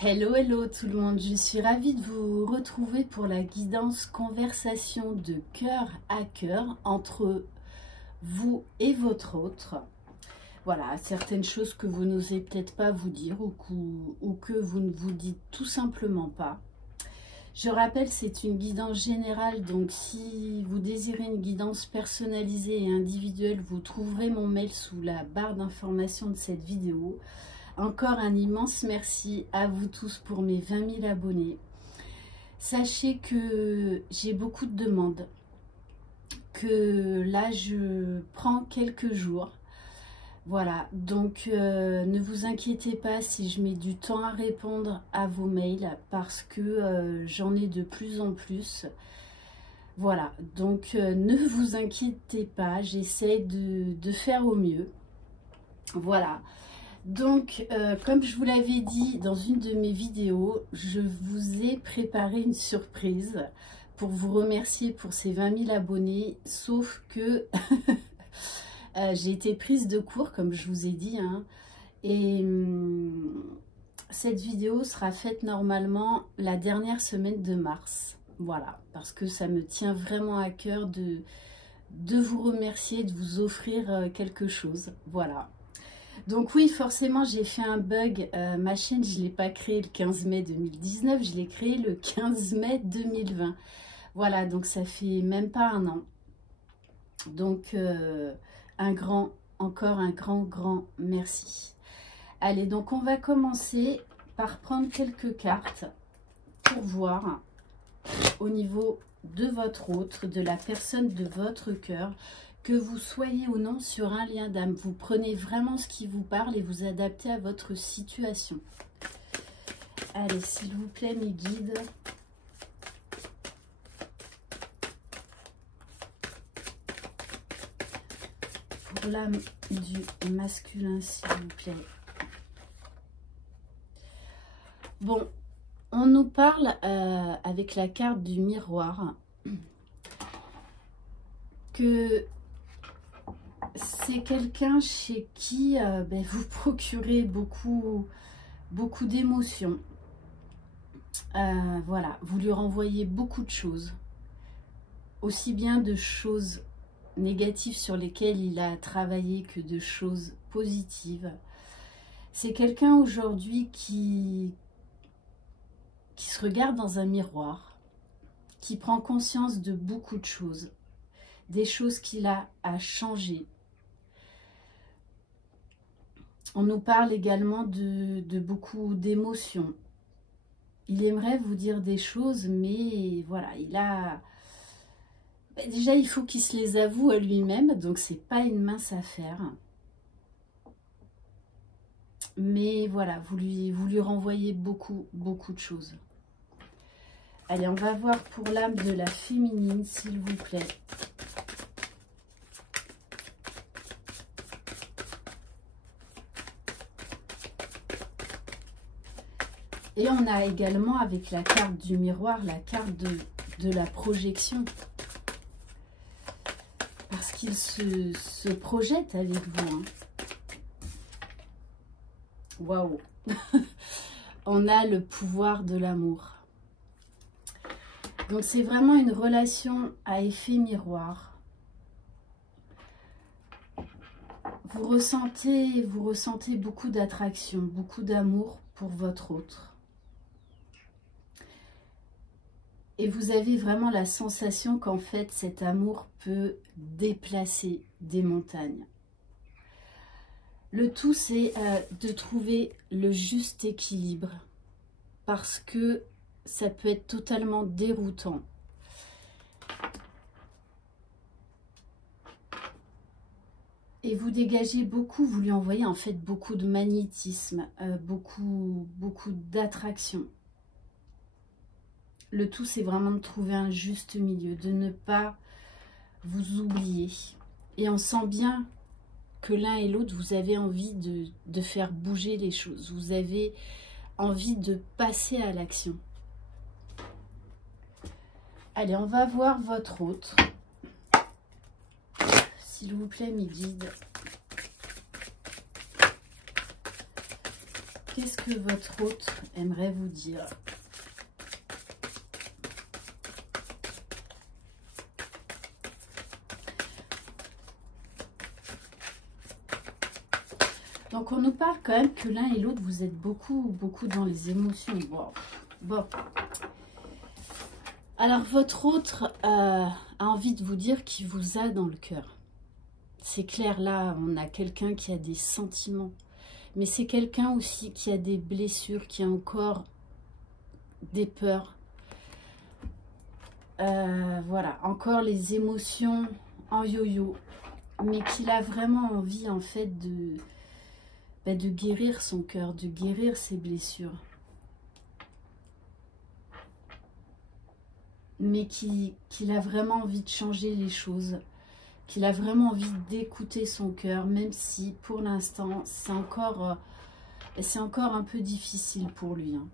Hello, hello tout le monde, je suis ravie de vous retrouver pour la guidance conversation de cœur à cœur entre vous et votre autre. Voilà, certaines choses que vous n'osez peut-être pas vous dire ou que vous ne vous dites tout simplement pas. Je rappelle, c'est une guidance générale, donc si vous désirez une guidance personnalisée et individuelle, vous trouverez mon mail sous la barre d'information de cette vidéo. Encore un immense merci à vous tous pour mes 20 000 abonnés. Sachez que j'ai beaucoup de demandes, que là je prends quelques jours. Voilà, donc ne vous inquiétez pas si je mets du temps à répondre à vos mails parce que j'en ai de plus en plus. Voilà, donc ne vous inquiétez pas, j'essaie de faire au mieux. Voilà. Donc, comme je vous l'avais dit dans une de mes vidéos, je vous ai préparé une surprise pour vous remercier pour ces 20 000 abonnés, sauf que j'ai été prise de court, comme je vous ai dit, hein, et cette vidéo sera faite normalement la dernière semaine de mars. Voilà, parce que ça me tient vraiment à cœur de vous remercier, de vous offrir quelque chose. Voilà. Donc oui, forcément, j'ai fait un bug. Ma chaîne, je ne l'ai pas créée le 15 mai 2019, je l'ai créée le 15 mai 2020. Voilà, donc ça fait même pas un an. Donc, encore un grand merci. Allez, donc on va commencer par prendre quelques cartes pour voir au niveau de votre autre, de la personne de votre cœur, que vous soyez ou non sur un lien d'âme. Vous prenez vraiment ce qui vous parle et vous adaptez à votre situation. Allez, s'il vous plaît, mes guides. Pour l'âme du masculin, s'il vous plaît. Bon, on nous parle avec la carte du miroir que c'est quelqu'un chez qui vous procurez beaucoup d'émotions. Voilà, vous lui renvoyez beaucoup de choses. Aussi bien de choses négatives sur lesquelles il a travaillé que de choses positives. C'est quelqu'un aujourd'hui qui se regarde dans un miroir, qui prend conscience de beaucoup de choses, des choses qu'il a à changer. On nous parle également de beaucoup d'émotions. Il aimerait vous dire des choses, mais voilà, il a... Déjà, il faut qu'il se les avoue à lui-même, donc c'est pas une mince affaire. Mais voilà, vous lui renvoyez beaucoup de choses. Allez, on va voir pour l'âme de la féminine, s'il vous plaît. Et on a également avec la carte du miroir, la carte de la projection. Parce qu'il se projette avec vous. Hein. Waouh. On a le pouvoir de l'amour. Donc c'est vraiment une relation à effet miroir. Vous ressentez beaucoup d'attraction, beaucoup d'amour pour votre autre. Et vous avez vraiment la sensation qu'en fait, cet amour peut déplacer des montagnes. Le tout, c'est de trouver le juste équilibre. Parce que ça peut être totalement déroutant. Et vous dégagez beaucoup, vous lui envoyez en fait beaucoup de magnétisme, beaucoup d'attraction. Le tout, c'est vraiment de trouver un juste milieu, de ne pas vous oublier. Et on sent bien que l'un et l'autre, vous avez envie de faire bouger les choses. Vous avez envie de passer à l'action. Allez, on va voir votre autre. S'il vous plaît, mes guides. qu'est-ce que votre hôte aimerait vous dire? Donc on nous parle quand même que l'un et l'autre, vous êtes beaucoup dans les émotions. Bon. Alors votre autre a envie de vous dire qu'il vous a dans le cœur. C'est clair, là on a quelqu'un qui a des sentiments. Mais c'est quelqu'un aussi qui a des blessures, qui a encore des peurs. Voilà, encore les émotions en yo-yo. Mais qu'il a vraiment envie en fait de guérir son cœur, de guérir ses blessures. Mais qu'il a vraiment envie de changer les choses, qu'il a vraiment envie d'écouter son cœur, même si pour l'instant c'est encore un peu difficile pour lui. Hein.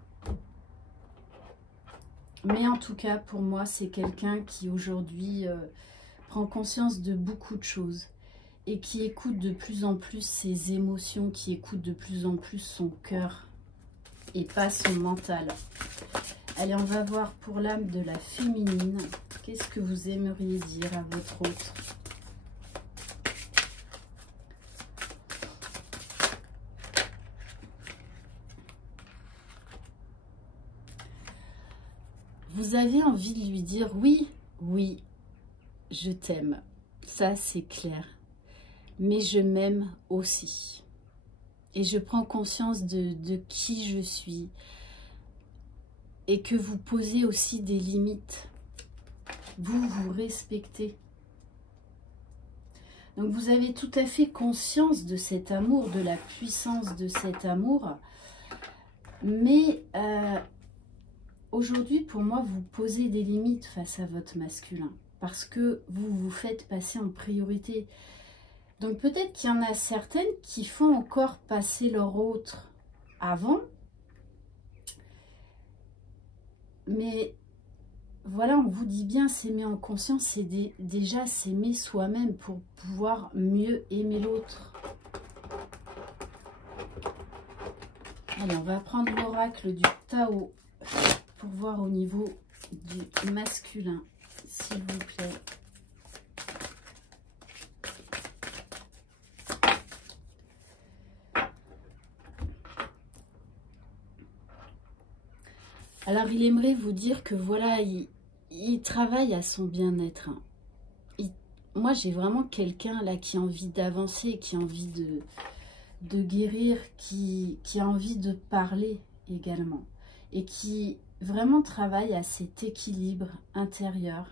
Mais en tout cas, pour moi, c'est quelqu'un qui aujourd'hui prend conscience de beaucoup de choses et qui écoute de plus en plus ses émotions, qui écoute de plus en plus son cœur et pas son mental. Allez, on va voir pour l'âme de la féminine. Qu'est-ce que vous aimeriez dire à votre autre? Vous avez envie de lui dire oui, oui, je t'aime. Ça, c'est clair. Mais je m'aime aussi. Et je prends conscience de qui je suis. Et que vous posez aussi des limites. Vous respectez. Donc vous avez tout à fait conscience de cet amour, de la puissance de cet amour. Mais aujourd'hui, pour moi, vous posez des limites face à votre masculin. Parce que vous vous faites passer en priorité. Donc peut-être qu'il y en a certaines qui font encore passer leur autre avant. Mais voilà, on vous dit bien, s'aimer en conscience, c'est déjà s'aimer soi-même pour pouvoir mieux aimer l'autre. Allez, on va prendre l'oracle du Tao pour voir au niveau du masculin, s'il vous plaît. Alors, il aimerait vous dire que voilà, il travaille à son bien-être. Moi, j'ai vraiment quelqu'un là qui a envie d'avancer, qui a envie de guérir, qui a envie de parler également. Et qui vraiment travaille à cet équilibre intérieur,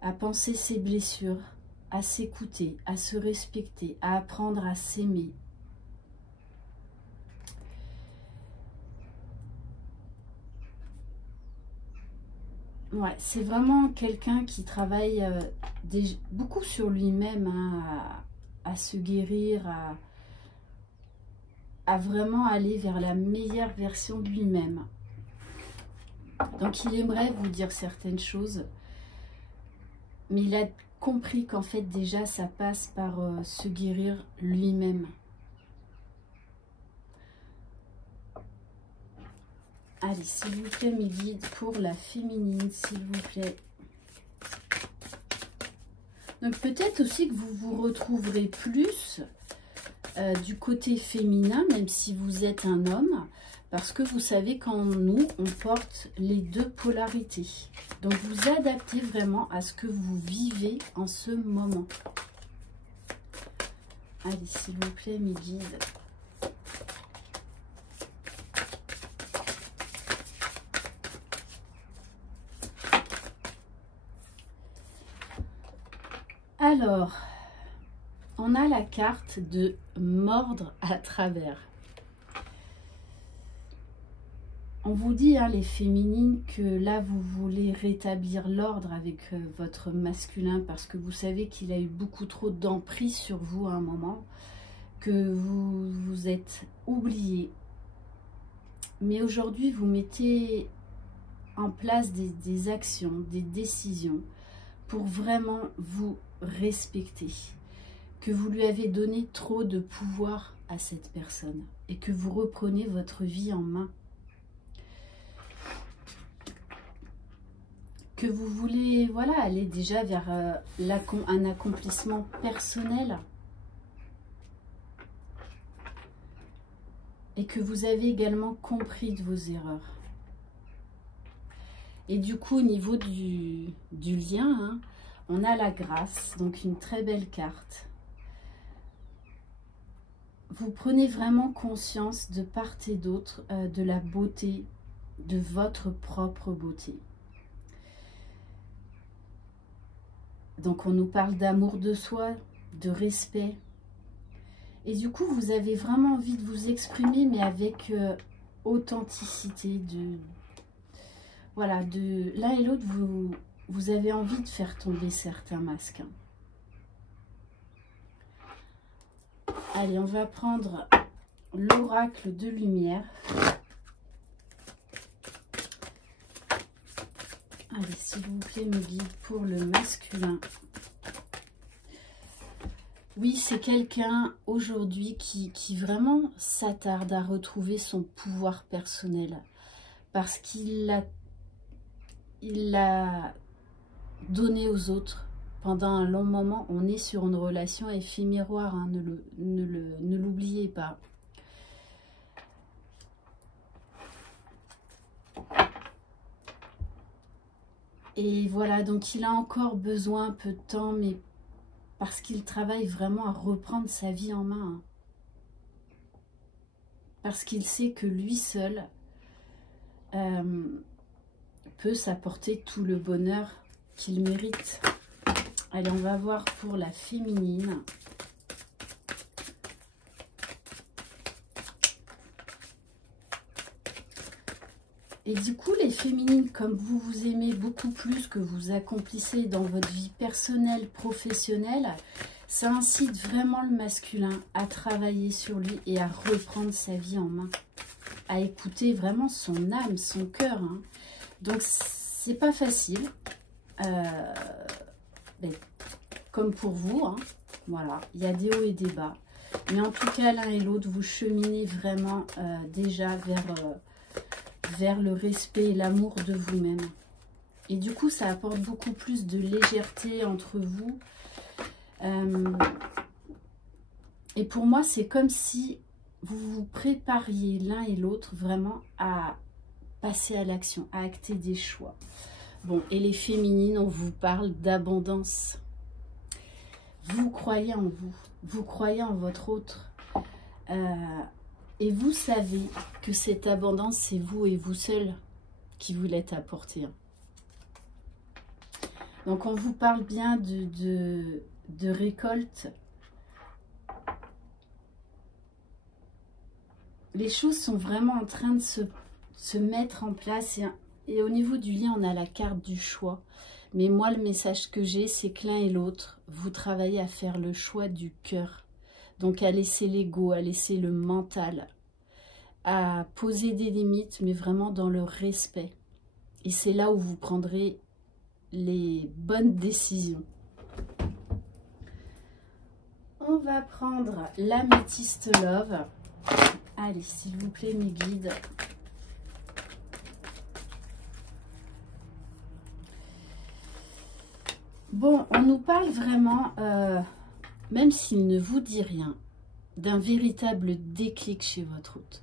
à penser ses blessures, à s'écouter, à se respecter, à apprendre à s'aimer. Ouais, c'est vraiment quelqu'un qui travaille beaucoup sur lui-même, hein, à se guérir, à vraiment aller vers la meilleure version de lui-même. Donc il aimerait vous dire certaines choses, mais il a compris qu'en fait déjà ça passe par se guérir lui-même. Allez, s'il vous plaît, mes guides, pour la féminine, s'il vous plaît. Donc peut-être aussi que vous vous retrouverez plus du côté féminin, même si vous êtes un homme, parce que vous savez qu'en nous, on porte les deux polarités. Donc vous adaptez vraiment à ce que vous vivez en ce moment. Allez, s'il vous plaît, mes guides. Alors, on a la carte de mordre à travers. On vous dit, hein, les féminines, que là, vous voulez rétablir l'ordre avec votre masculin parce que vous savez qu'il a eu beaucoup trop d'emprise sur vous à un moment, que vous vous êtes oublié. Mais aujourd'hui, vous mettez en place des actions, des décisions pour vraiment vous respecter, que vous lui avez donné trop de pouvoir à cette personne et que vous reprenez votre vie en main. Que vous voulez, voilà, aller déjà vers un accomplissement personnel. Et que vous avez également compris de vos erreurs. Et du coup, au niveau du lien, hein, on a la grâce, donc une très belle carte. Vous prenez vraiment conscience de part et d'autre de la beauté, de votre propre beauté. Donc on nous parle d'amour de soi, de respect. Et du coup, vous avez vraiment envie de vous exprimer, mais avec authenticité. Voilà, de l'un et l'autre, vous avez envie de faire tomber certains masques. Hein. Allez, on va prendre l'oracle de lumière. Allez, s'il vous plaît, me guide pour le masculin. Oui, c'est quelqu'un aujourd'hui qui vraiment s'attarde à retrouver son pouvoir personnel. Parce qu'il l'a donné aux autres. Pendant un long moment, on est sur une relation effet miroir, hein, ne l'oubliez pas. Et voilà, donc il a encore besoin un peu de temps, mais parce qu'il travaille vraiment à reprendre sa vie en main. Hein. Parce qu'il sait que lui seul peut s'apporter tout le bonheur qu'il mérite. Allez, on va voir pour la féminine. Et du coup, les féminines, comme vous vous aimez beaucoup plus que vous accomplissez dans votre vie personnelle, professionnelle, ça incite vraiment le masculin à travailler sur lui et à reprendre sa vie en main. À écouter vraiment son âme, son cœur. Hein. Donc, c'est pas facile. Comme pour vous, hein. Voilà, il y a des hauts et des bas. Mais en tout cas, l'un et l'autre, vous cheminez vraiment déjà vers le respect et l'amour de vous-même. Et du coup, ça apporte beaucoup plus de légèreté entre vous. Et pour moi, c'est comme si vous vous prépariez l'un et l'autre vraiment à passer à l'action, à acter des choix. Bon, et les féminines, on vous parle d'abondance. Vous croyez en vous, vous croyez en votre autre. Et vous savez que cette abondance, c'est vous et vous seul qui vous l'êtes apportée. Donc, on vous parle bien de récolte. Les choses sont vraiment en train de se mettre en place. Et au niveau du lien, on a la carte du choix. Mais moi, le message que j'ai, c'est que l'un et l'autre, vous travaillez à faire le choix du cœur. Donc, à laisser l'ego, à laisser le mental, à poser des limites, mais vraiment dans le respect. Et c'est là où vous prendrez les bonnes décisions. On va prendre l'améthyste love. Allez, s'il vous plaît, mes guides. Bon, on nous parle vraiment, même s'il ne vous dit rien, d'un véritable déclic chez votre hôte,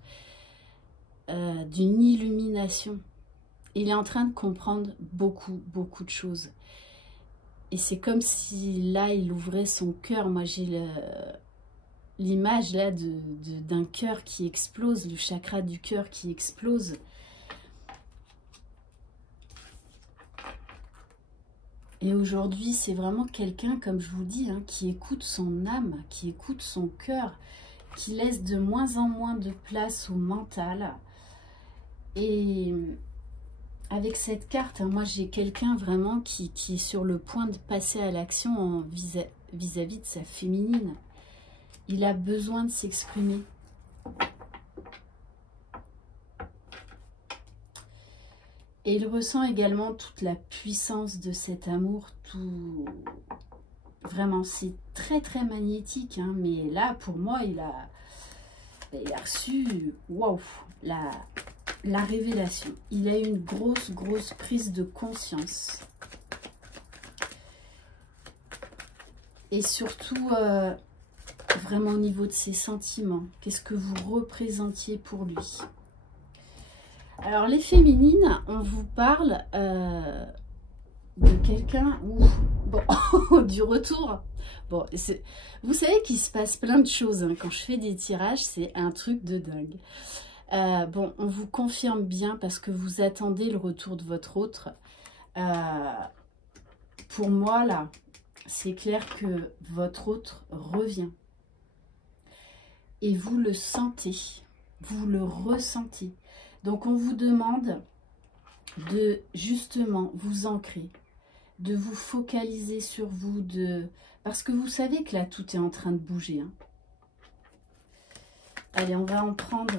d'une illumination. Il est en train de comprendre beaucoup de choses. Et c'est comme si là, il ouvrait son cœur. Moi, j'ai l'image là d'un cœur qui explose, le chakra du cœur qui explose. Et aujourd'hui, c'est vraiment quelqu'un, comme je vous dis, hein, qui écoute son âme, qui écoute son cœur, qui laisse de moins en moins de place au mental. Et avec cette carte, hein, moi j'ai quelqu'un vraiment qui est sur le point de passer à l'action vis-à-vis de sa féminine. Il a besoin de s'exprimer. Et il ressent également toute la puissance de cet amour. Vraiment, c'est très magnétique. Hein, mais là, pour moi, il a il a reçu, waouh, la révélation. Il a eu une grosse prise de conscience. Et surtout, vraiment au niveau de ses sentiments. Qu'est-ce que vous représentiez pour lui? Alors, les féminines, on vous parle de quelqu'un où... Bon, du retour. Bon, vous savez qu'il se passe plein de choses. Hein. Quand je fais des tirages, c'est un truc de dingue. Bon, on vous confirme bien parce que vous attendez le retour de votre autre. Pour moi, là, c'est clair que votre autre revient. Et vous le sentez, vous le ressentez. Donc, on vous demande de, justement, vous ancrer, de vous focaliser sur vous, parce que vous savez que là, tout est en train de bouger. Hein. Allez, on va en prendre...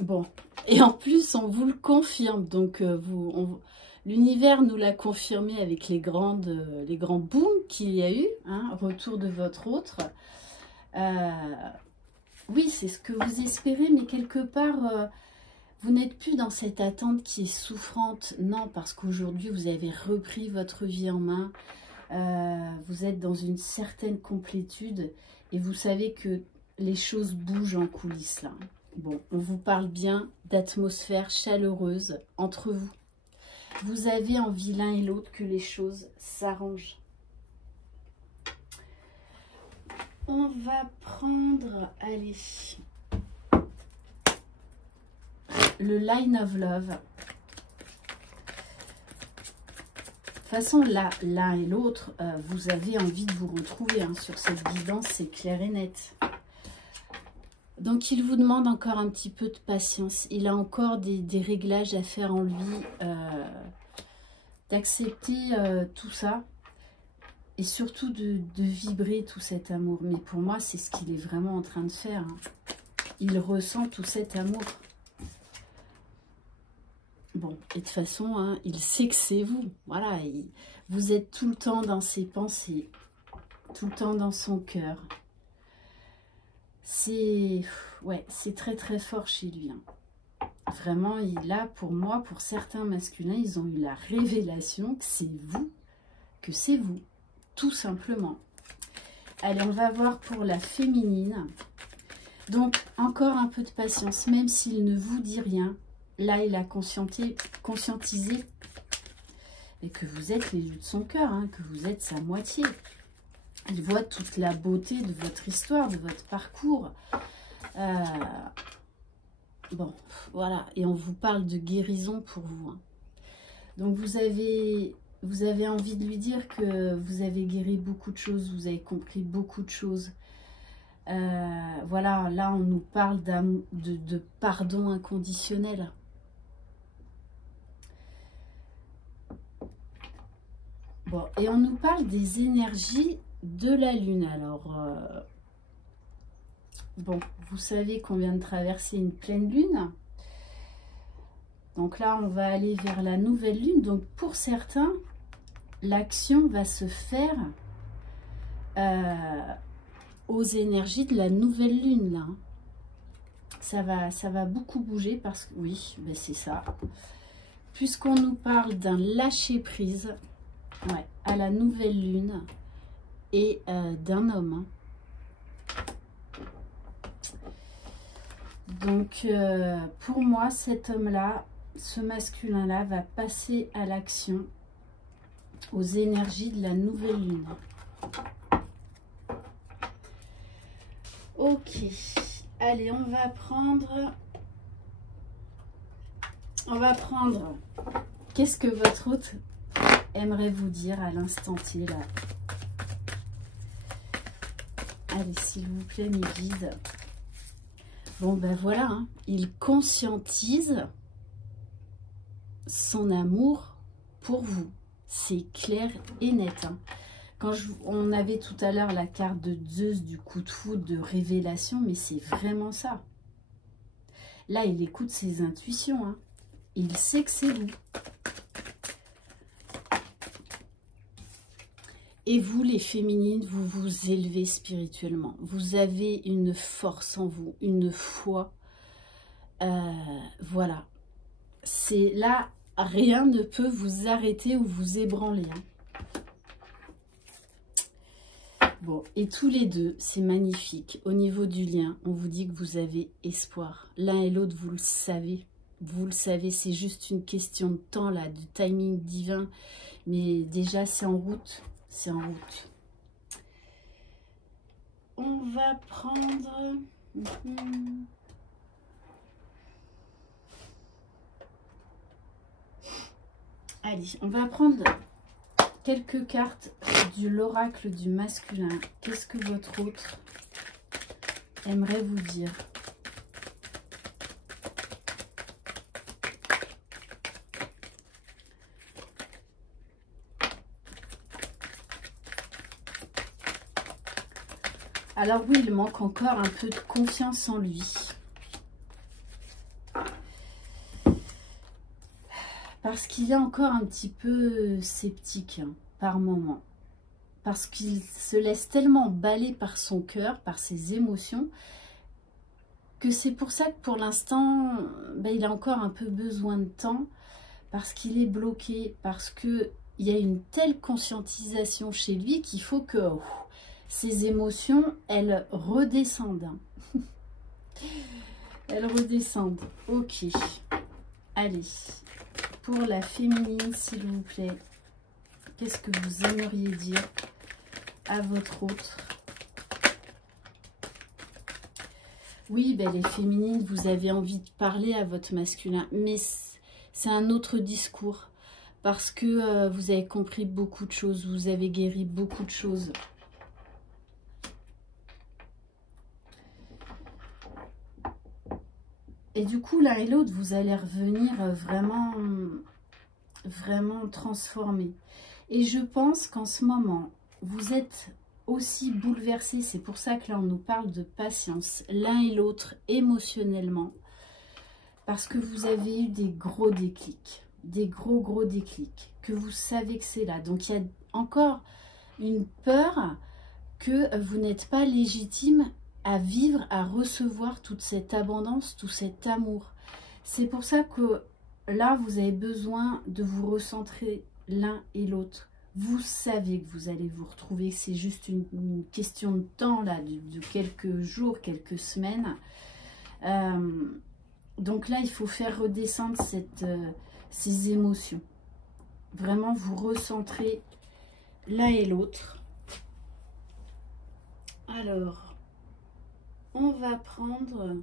Bon, et en plus, on vous le confirme. Donc, l'univers nous l'a confirmé avec les grands booms qu'il y a eu. Hein, retour de votre autre. Oui, c'est ce que vous espérez, mais quelque part, vous n'êtes plus dans cette attente qui est souffrante. Non, parce qu'aujourd'hui, vous avez repris votre vie en main. Vous êtes dans une certaine complétude et vous savez que les choses bougent en coulisses là. Bon, on vous parle bien d'atmosphère chaleureuse entre vous. Vous avez envie l'un et l'autre que les choses s'arrangent. On va prendre, allez, le Line of Love. De toute façon, là, l'un et l'autre, vous avez envie de vous retrouver hein, sur cette guidance, c'est clair et net. Donc, il vous demande encore un petit peu de patience. Il a encore des réglages à faire en lui, d'accepter tout ça. Et surtout de vibrer tout cet amour. Mais pour moi, c'est ce qu'il est vraiment en train de faire. Hein. Il ressent tout cet amour. Bon, et de toute façon, hein, il sait que c'est vous. Voilà, vous êtes tout le temps dans ses pensées. Tout le temps dans son cœur. C'est très fort chez lui. Hein. Vraiment, il a, pour moi, pour certains masculins, ils ont eu la révélation que c'est vous. Que c'est vous. Tout simplement. Allez, on va voir pour la féminine. Donc, encore un peu de patience. Même s'il ne vous dit rien, là, il a conscientisé et que vous êtes l'élu de son cœur, hein, que vous êtes sa moitié. Il voit toute la beauté de votre histoire, de votre parcours. Bon, voilà. Et on vous parle de guérison pour vous. Hein. Donc, vous avez envie de lui dire que vous avez guéri beaucoup de choses, vous avez compris beaucoup de choses. Voilà, là on nous parle de pardon inconditionnel. Bon, et on nous parle des énergies de la Lune. Alors, bon, vous savez qu'on vient de traverser une pleine Lune. Donc là, on va aller vers la nouvelle Lune. Donc pour certains, l'action va se faire aux énergies de la nouvelle Lune. Là. Ça va beaucoup bouger parce que, oui, ben c'est ça. Puisqu'on nous parle d'un lâcher-prise ouais, à la nouvelle Lune et d'un homme. Donc, pour moi, cet homme-là, ce masculin-là va passer à l'action aux énergies de la nouvelle lune. Ok, allez, on va prendre qu'est-ce que votre hôte aimerait vous dire à l'instant T là. Allez, s'il vous plaît, mes guides. Bon, ben voilà, hein, il conscientise son amour pour vous. C'est clair et net. Hein. Quand on avait tout à l'heure la carte de Zeus, du coup de foudre, de révélation, mais c'est vraiment ça. Là, il écoute ses intuitions. Hein. Il sait que c'est vous. Et vous, les féminines, vous vous élevez spirituellement. Vous avez une force en vous, une foi. Voilà. C'est là, rien ne peut vous arrêter ou vous ébranler. Hein. Bon, et tous les deux, c'est magnifique. Au niveau du lien, on vous dit que vous avez espoir. L'un et l'autre, vous le savez. Vous le savez, c'est juste une question de temps, là, du timing divin. Mais déjà, c'est en route. C'est en route. On va prendre... Allez, on va prendre quelques cartes de l'oracle du masculin. Qu'est-ce que votre autre aimerait vous dire ? Alors oui, il manque encore un peu de confiance en lui. Parce qu'il est encore un petit peu sceptique hein, par moment. Parce qu'il se laisse tellement baller par son cœur, par ses émotions, que c'est pour ça que pour l'instant, il a encore un peu besoin de temps. Parce qu'il est bloqué, parce qu'il y a une telle conscientisation chez lui qu'il faut que... Ces émotions, elles redescendent. Elles redescendent. Ok. Allez. Pour la féminine, s'il vous plaît. Qu'est-ce que vous aimeriez dire à votre autre? Oui, les féminines, vous avez envie de parler à votre masculin. Mais c'est un autre discours. Parce que vous avez compris beaucoup de choses. Vous avez guéri beaucoup de choses. Et du coup, l'un et l'autre, vous allez revenir vraiment transformés. Et je pense qu'en ce moment, vous êtes aussi bouleversés. C'est pour ça que là, on nous parle de patience, l'un et l'autre, émotionnellement. Parce que vous avez eu des gros déclics. Des gros déclics. Que vous savez que c'est là. Donc, il y a encore une peur que vous n'êtes pas légitime à vivre, à recevoir toute cette abondance, tout cet amour. C'est pour ça que là, vous avez besoin de vous recentrer l'un et l'autre. Vous savez que vous allez vous retrouver, c'est juste une question de temps, là, de quelques jours, quelques semaines. Donc là, il faut faire redescendre ces émotions. Vraiment, vous recentrer l'un et l'autre. Alors... on va prendre...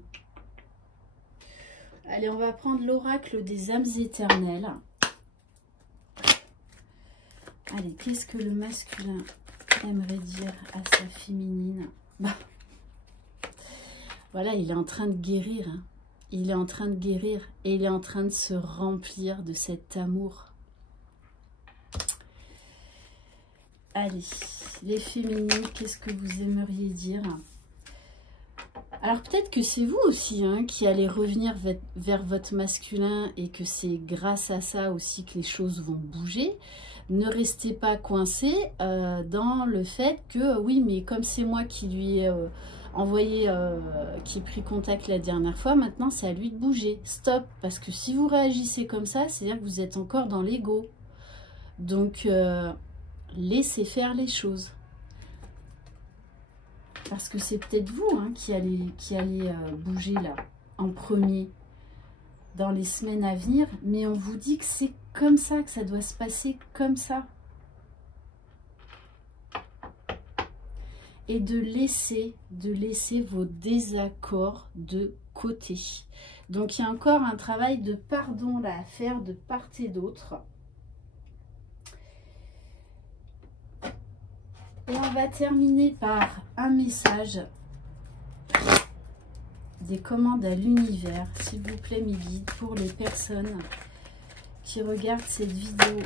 Allez, on va prendre l'oracle des âmes éternelles. Allez, qu'est-ce que le masculin aimerait dire à sa féminine? Voilà, il est en train de guérir. Hein. Il est en train de guérir et il est en train de se remplir de cet amour. Allez, les féminines, qu'est-ce que vous aimeriez dire? Alors peut-être que c'est vous aussi hein, qui allez revenir vers votre masculin et que c'est grâce à ça aussi que les choses vont bouger. Ne restez pas coincé dans le fait que oui, mais comme c'est moi qui lui ai envoyé, qui ai pris contact la dernière fois, maintenant c'est à lui de bouger. Stop, parce que si vous réagissez comme ça, c'est-à-dire que vous êtes encore dans l'ego. Donc laissez faire les choses. Parce que c'est peut-être vous hein, qui allez bouger là, en premier, dans les semaines à venir. Mais on vous dit que c'est comme ça, que ça doit se passer comme ça. Et de laisser vos désaccords de côté. Donc il y a encore un travail de pardon là à faire de part et d'autre. Et on va terminer par un message des commandes à l'univers, s'il vous plaît mes guides, pour les personnes qui regardent cette vidéo.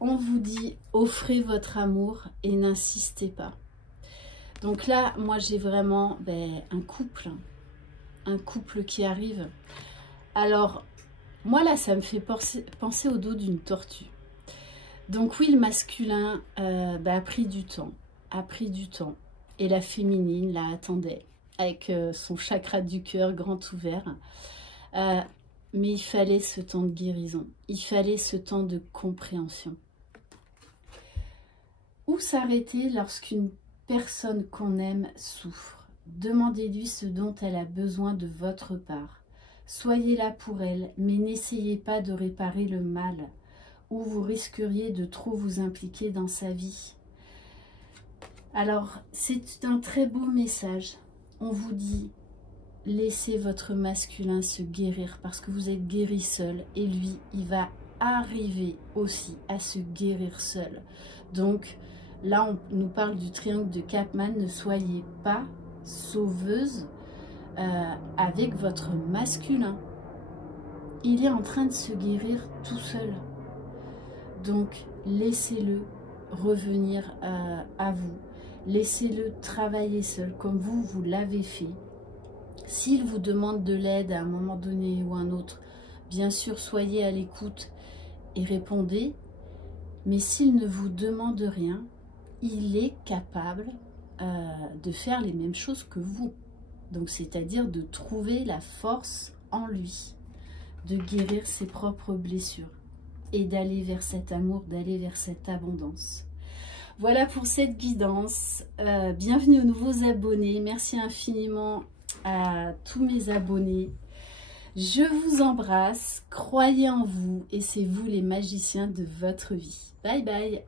On vous dit, offrez votre amour et n'insistez pas. Donc là, moi j'ai vraiment un couple qui arrive. Alors, moi là, ça me fait penser au dos d'une tortue. Donc oui, le masculin a pris du temps, Et la féminine la attendait, avec son chakra du cœur grand ouvert. Mais il fallait ce temps de guérison, il fallait ce temps de compréhension. Où s'arrêter lorsqu'une personne qu'on aime souffre? Demandez-lui ce dont elle a besoin de votre part. Soyez là pour elle, mais n'essayez pas de réparer le mal, ou vous risqueriez de trop vous impliquer dans sa vie. Alors, c'est un très beau message. On vous dit, laissez votre masculin se guérir parce que vous êtes guéri seul et lui, il va arriver aussi à se guérir seul. Donc, là, on nous parle du triangle de Chapman. Ne soyez pas sauveuse avec votre masculin. Il est en train de se guérir tout seul. Donc, laissez-le revenir à vous. Laissez-le travailler seul, comme vous l'avez fait. S'il vous demande de l'aide à un moment donné ou un autre, bien sûr, soyez à l'écoute et répondez. Mais s'il ne vous demande rien, il est capable de faire les mêmes choses que vous. Donc, c'est-à-dire de trouver la force en lui, de guérir ses propres blessures et d'aller vers cet amour, d'aller vers cette abondance. Voilà pour cette guidance. Bienvenue aux nouveaux abonnés. Merci infiniment à tous mes abonnés. Je vous embrasse. Croyez en vous et c'est vous les magiciens de votre vie. Bye bye.